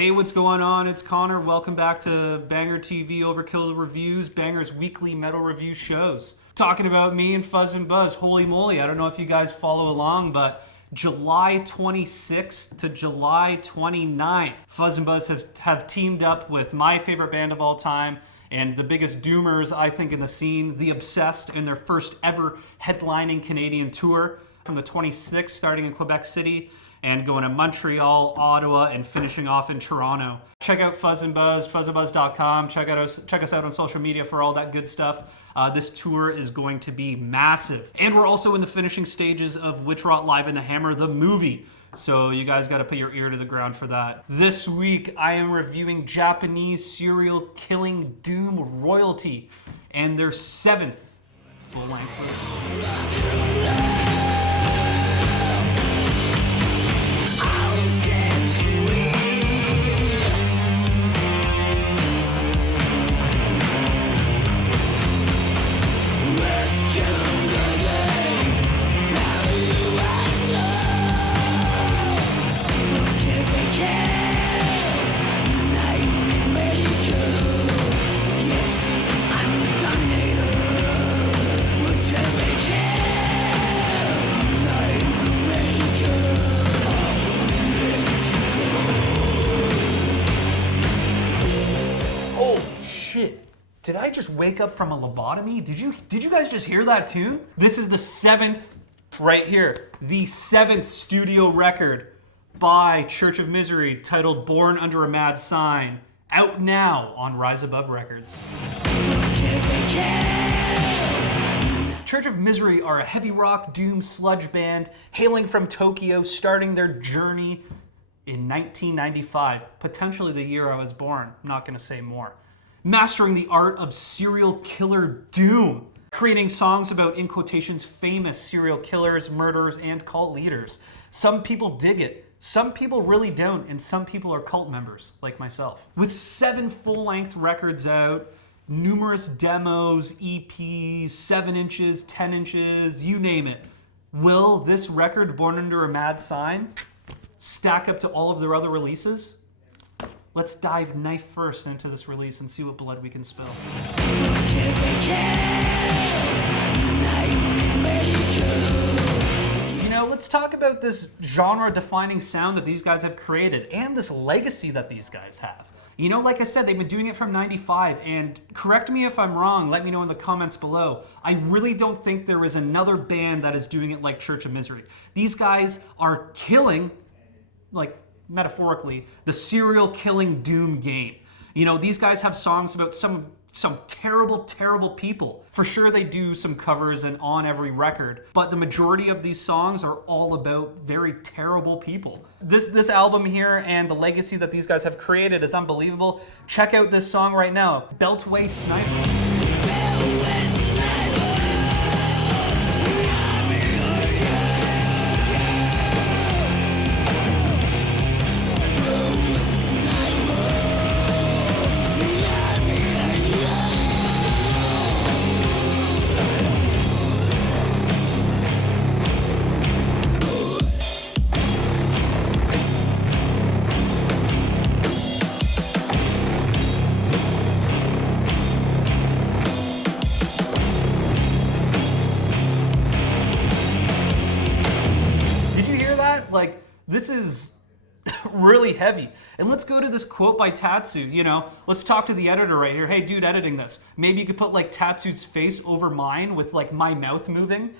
Hey, what's going on? It's Connor. Welcome back to BangerTV Overkill Reviews, Banger's weekly metal review shows. Talking about me and Fuzz and Buzz. Holy moly, I don't know if you guys follow along, but July 26th to July 29th, Fuzz and Buzz have teamed up with my favorite band of all time and the biggest doomers, I think, in the scene, The Obsessed, in their first ever headlining Canadian tour from the 26th, starting in Quebec City and going to Montreal, Ottawa, and finishing off in Toronto. Check out Fuzz and Buzz, fuzzandbuzz.com. Check us out on social media for all that good stuff. This tour is going to be massive. And we're also in the finishing stages of Witch Rot Live in the Hammer, the movie. So you guys got to put your ear to the ground for that. This week, I am reviewing Japanese serial killing doom royalty and their 7th full-length release. Did I just wake up from a lobotomy? Did you guys just hear that tune? This is the 7th, right here, the 7th studio record by Church of Misery, titled Born Under a Mad Sign, out now on Rise Above Records. Church of Misery are a heavy rock doom sludge band hailing from Tokyo, starting their journey in 1995, potentially the year I was born. I'm not going to say more. Mastering the art of serial killer doom, creating songs about, in quotations, famous serial killers, murderers, and cult leaders. Some people dig it, some people really don't, and some people are cult members, like myself. With 7 full-length records out, numerous demos, EPs, 7 inches, 10 inches, you name it, will this record, Born Under a Mad Sign, stack up to all of their other releases? Let's dive knife first into this release and see what blood we can spill. You know, let's talk about this genre-defining sound that these guys have created and this legacy that these guys have. You know, like I said, they've been doing it from 95, and correct me if I'm wrong, let me know in the comments below. I really don't think there is another band that is doing it like Church of Misery. These guys are killing, like, metaphorically, the serial killing doom game. You know, these guys have songs about some terrible, terrible people. For sure they do some covers and on every record, but the majority of these songs are all about very terrible people. This album here and the legacy that these guys have created is unbelievable. Check out this song right now, Beltway Sniper. Beltway Sniper. Like, this is really heavy. And let's go to this quote by Tatsu, you know. Let's talk to the editor right here. Hey, dude, editing this. Maybe you could put, like, Tatsu's face over mine with, like, my mouth moving.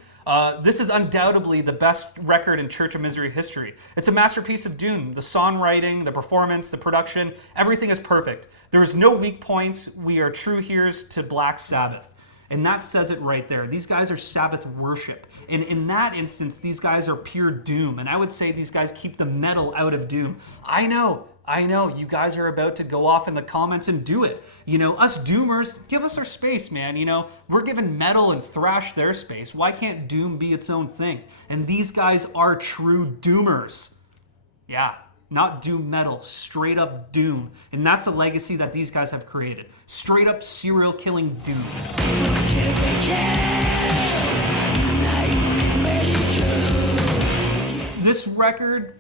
This is undoubtedly the best record in Church of Misery history. It's a masterpiece of doom. The songwriting, the performance, the production, everything is perfect. There's no weak points. We are true heroes to Black Sabbath. And that says it right there. These guys are Sabbath worship. And in that instance, these guys are pure doom. And I would say these guys keep the metal out of doom. I know, you guys are about to go off in the comments and do it. You know, us doomers, give us our space, man. You know, we're giving metal and thrash their space. Why can't doom be its own thing? And these guys are true doomers. Yeah. Not doom metal, straight up doom. And that's a legacy that these guys have created. Straight up serial killing doom. This record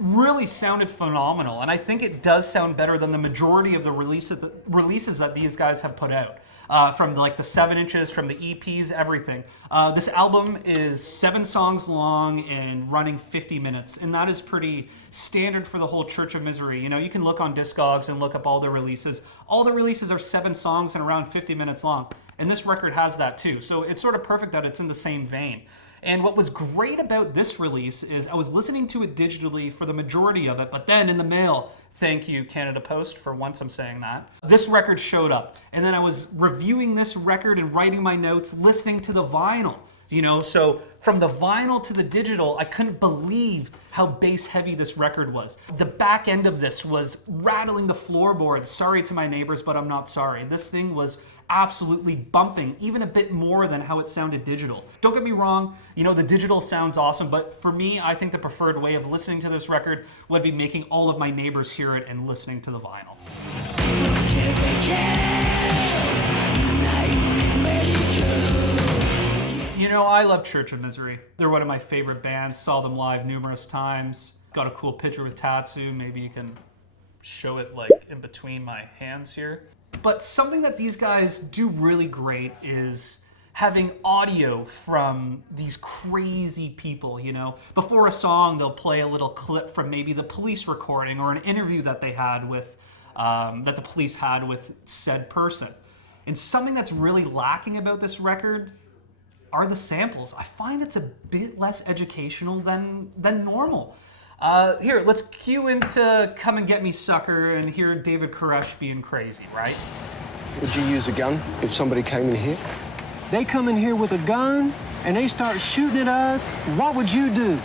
really sounded phenomenal, and I think it does sound better than the majority of the releases that these guys have put out. From like the 7 inches, from the EPs, everything. This album is 7 songs long and running 50 minutes, and that is pretty standard for the whole Church of Misery. You know, you can look on Discogs and look up all the releases. All the releases are 7 songs and around 50 minutes long, and this record has that too. So it's sort of perfect that it's in the same vein. And what was great about this release is I was listening to it digitally for the majority of it, but then in the mail, thank you Canada Post, for once I'm saying that, this record showed up. And then I was reviewing this record and writing my notes, listening to the vinyl. You know, so from the vinyl to the digital, I couldn't believe how bass heavy this record was. The back end of this was rattling the floorboards. Sorry to my neighbors, but I'm not sorry. This thing was absolutely bumping, even a bit more than how it sounded digital. Don't get me wrong, you know, the digital sounds awesome, but for me, I think the preferred way of listening to this record would be making all of my neighbors hear it and listening to the vinyl. You know, I love Church of Misery. They're one of my favorite bands. Saw them live numerous times. Got a cool picture with Tatsu. Maybe you can show it like in between my hands here. But something that these guys do really great is having audio from these crazy people, you know. Before a song, they'll play a little clip from maybe the police recording or an interview that they had with, that the police had with said person. And something that's really lacking about this record are the samples. I find it's a bit less educational than normal. Here, let's cue into Come and Get Me Sucker and hear David Koresh being crazy, right? Would you use a gun if somebody came in here? They come in here with a gun and they start shooting at us, what would you do?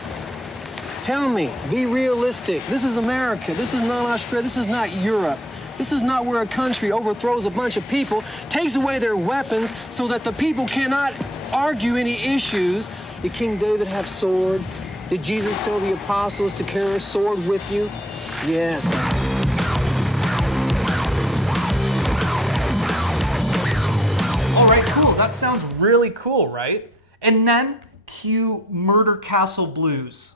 Tell me, be realistic. This is America, this is not Australia, this is not Europe. This is not where a country overthrows a bunch of people, takes away their weapons so that the people cannot argue any issues. Did King David have swords? Did Jesus tell the apostles to carry a sword with you? Yes. All right, cool. That sounds really cool, right? And then cue Murder Castle Blues.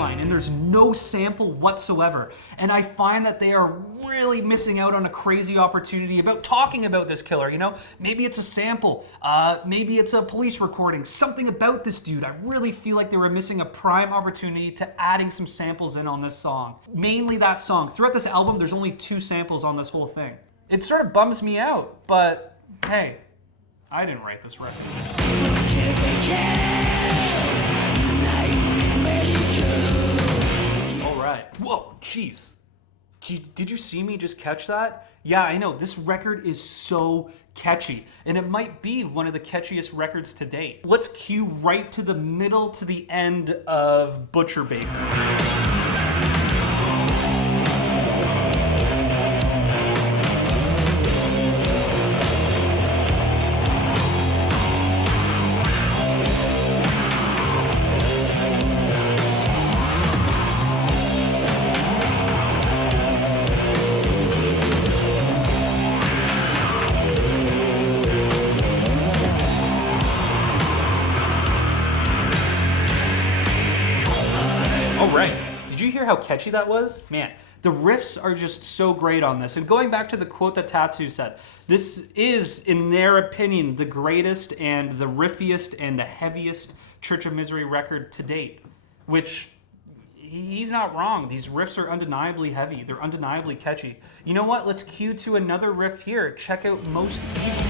And there's no sample whatsoever. And I find that they are really missing out on a crazy opportunity about talking about this killer, you know? Maybe it's a sample, maybe it's a police recording, something about this dude. I really feel like they were missing a prime opportunity to adding some samples in on this song. Mainly that song. Throughout this album, there's only 2 samples on this whole thing. It sort of bums me out, but hey, I didn't write this record. Whoa, jeez. Did you see me just catch that? Yeah, I know, this record is so catchy, and it might be one of the catchiest records to date. Let's cue right to the middle to the end of Butcher Baker. How catchy that was? Man, the riffs are just so great on this. And going back to the quote that Tatsu said, this is, in their opinion, the greatest and the riffiest and the heaviest Church of Misery record to date, which he's not wrong. These riffs are undeniably heavy. They're undeniably catchy. You know what? Let's cue to another riff here. Check out Most Evil.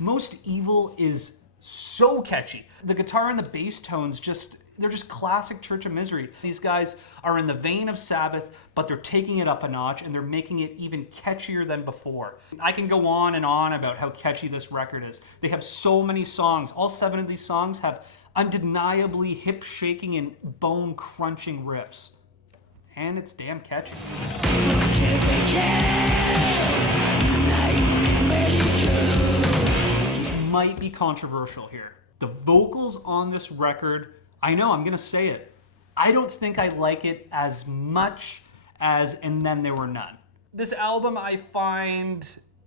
Most Evil is so catchy. The guitar and the bass tones they're just classic Church of Misery. These guys are in the vein of Sabbath, but they're taking it up a notch and they're making it even catchier than before. I can go on and on about how catchy this record is. They have so many songs. All 7 of these songs have undeniably hip-shaking and bone-crunching riffs. And it's damn catchy. This might be controversial here. The vocals on this record, I know, I'm gonna say it. I don't think I like it as much as And Then There Were None. This album, I find,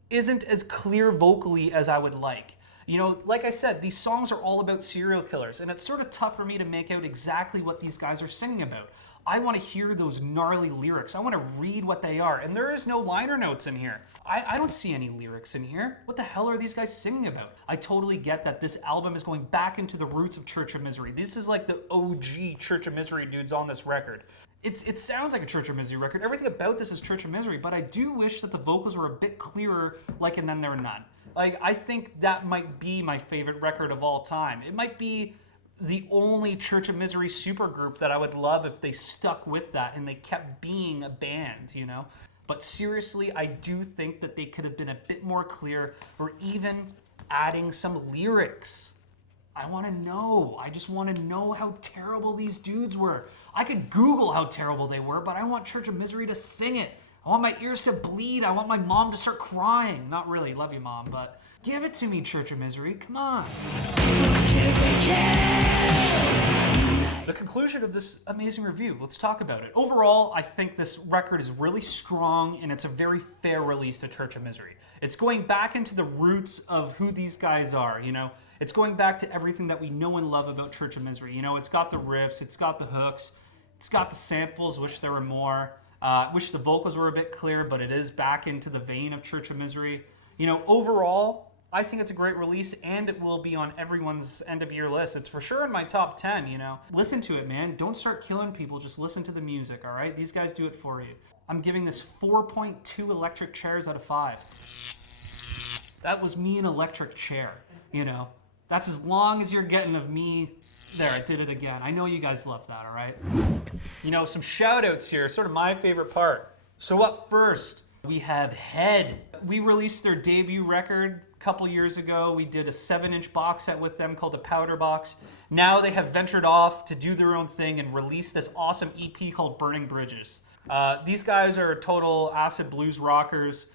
isn't as clear vocally as I would like. You know, like I said, these songs are all about serial killers, and it's sort of tough for me to make out exactly what these guys are singing about. I want to hear those gnarly lyrics. I want to read what they are, and there is no liner notes in here. I don't see any lyrics in here. What the hell are these guys singing about? I totally get that this album is going back into the roots of Church of Misery. This is like the OG Church of Misery dudes on this record. It sounds like a Church of Misery record. Everything about this is Church of Misery, but I do wish that the vocals were a bit clearer, like And Then There Were None. Like, I think that might be my favorite record of all time. It might be the only Church of Misery supergroup that I would love if they stuck with that and they kept being a band, you know? But seriously, I do think that they could have been a bit more clear, or even adding some lyrics. I want to know. I just want to know how terrible these dudes were. I could Google how terrible they were, but I want Church of Misery to sing it. I want my ears to bleed. I want my mom to start crying. Not really, love you, Mom, but give it to me, Church of Misery. Come on. The conclusion of this amazing review, let's talk about it. Overall, I think this record is really strong and it's a very fair release to Church of Misery. It's going back into the roots of who these guys are, you know? It's going back to everything that we know and love about Church of Misery. You know, it's got the riffs, it's got the hooks, it's got the samples, wish there were more. Wish the vocals were a bit clear, but it is back into the vein of Church of Misery. You know, overall, I think it's a great release, and it will be on everyone's end-of-year list. It's for sure in my top 10, you know. Listen to it, man. Don't start killing people. Just listen to the music, all right? These guys do it for you. I'm giving this 4.2 electric chairs out of 5. That was me in electric chair, you know. That's as long as you're getting of me. There, I did it again. I know you guys love that, all right? You know, some shout-outs here, sort of my favorite part. So up first, we have Head. We released their debut record a couple years ago. We did a 7-inch box set with them called the Powder Box. Now they have ventured off to do their own thing and release this awesome EP called Burning Bridges. These guys are total acid blues rockers.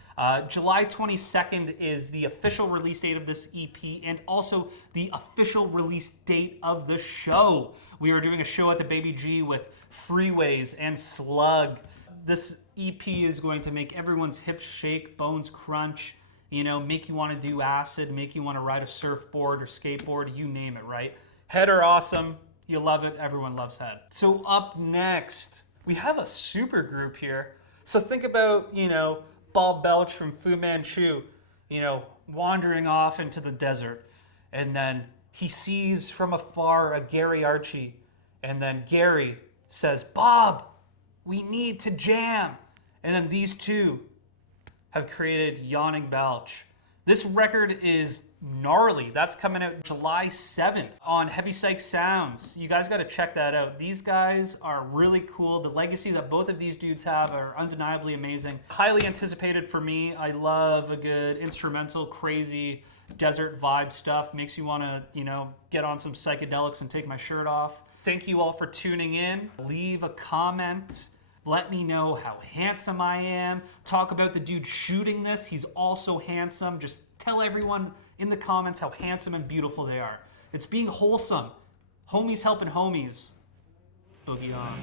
July 22nd is the official release date of this EP and also the official release date of the show. We are doing a show at the Baby G with Freeways and Slug. This EP is going to make everyone's hips shake, bones crunch, you know, make you want to do acid, make you want to ride a surfboard or skateboard, you name it, right? Head are awesome. You love it. Everyone loves Head. So up next, we have a super group here. So think about, you know, Bob Belch from Fu Manchu, you know, wandering off into the desert. And then he sees from afar a Gary Archie. And then Gary says, Bob, we need to jam. And then these two have created Yawning Belch. This record is gnarly. That's coming out July 7th on Heavy Psych Sounds. You guys got to check that out. These guys are really cool. The legacy that both of these dudes have are undeniably amazing. Highly anticipated for me. I love a good instrumental, crazy desert vibe stuff. Makes you want to, you know, get on some psychedelics and take my shirt off. Thank you all for tuning in. Leave a comment. Let me know how handsome I am. Talk about the dude shooting this. He's also handsome. Just tell everyone in the comments how handsome and beautiful they are. It's being wholesome. Homies helping homies. Boogie on.